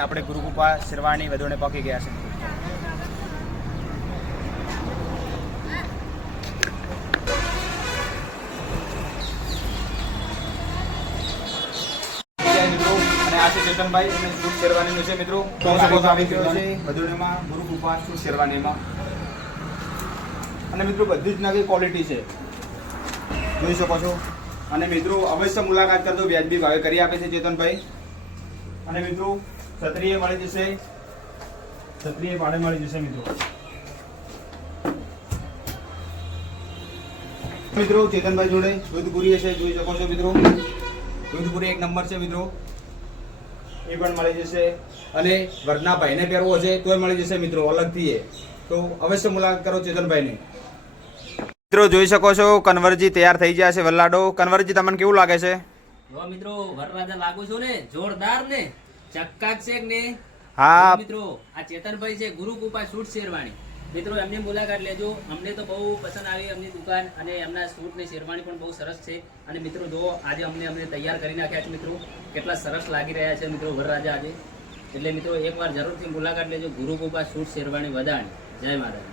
આપણે ગુરુકૃપા શેરવાની વધુને પહોંચી ગયા છે। અને આ છે ચેતનભાઈ અને સૂટ શેરવાનીનું છે મિત્રો। આવી ગયો છે વધુનેમાં ગુરુકૃપા સૂટ શેરવાનીમાં। અને મિત્રો બધી જ નવી ક્વોલિટી છે, જોઈ શકો છો। અને મિત્રો અવશ્ય મુલાકાત કરજો, વ્યાજબી ભાવે કરી આપે છે ચેતનભાઈ। અને મિત્રો ક્ષત્રિય મળી જશે, ક્ષત્રિય ભાડે મળી જશે મિત્રો। મિત્રો ચેતનભાઈ જોડે દૂધપુરી છે, જોઈ શકો છો મિત્રો। દૂધપુરી એક નંબર છે મિત્રો, એ પણ મળી જશે। અને વરના ભાઈને પહેરવો છે તોય મળી જશે મિત્રો અલગથી। તો અવશ્ય મુલાકાત કરો ચેતનભાઈની। મિત્રો જોઈ શકો છો કન્વરજી તૈયાર થઈ ગયા છે વલ્લાડો। કન્વરજી તમને કેવું લાગે છે? જો મિત્રો વરરાજા લાગુ છો ને, જોરદાર ને, ચકાચક ને। હા મિત્રો આ ચેતનભાઈ છે ગુરુકૃપા સૂટ શેરવાણી। મિત્રો એમની મુલાકાત લેજો, અમને તો બહુ પસંદ આવી એમની દુકાન અને એમના સૂટ ને શેરવાણી પણ બહુ સરસ છે। અને મિત્રો જો આજે અમને તૈયાર કરી નાખ્યા છે મિત્રો, કેટલા સરસ લાગી રહ્યા છે મિત્રો વરરાજા આજે। એટલે મિત્રો એકવાર જરૂરથી મુલાકાત લેજો, ગુરુકૃપા સૂટ શેરવાણી વદાણી। જય માતાજી।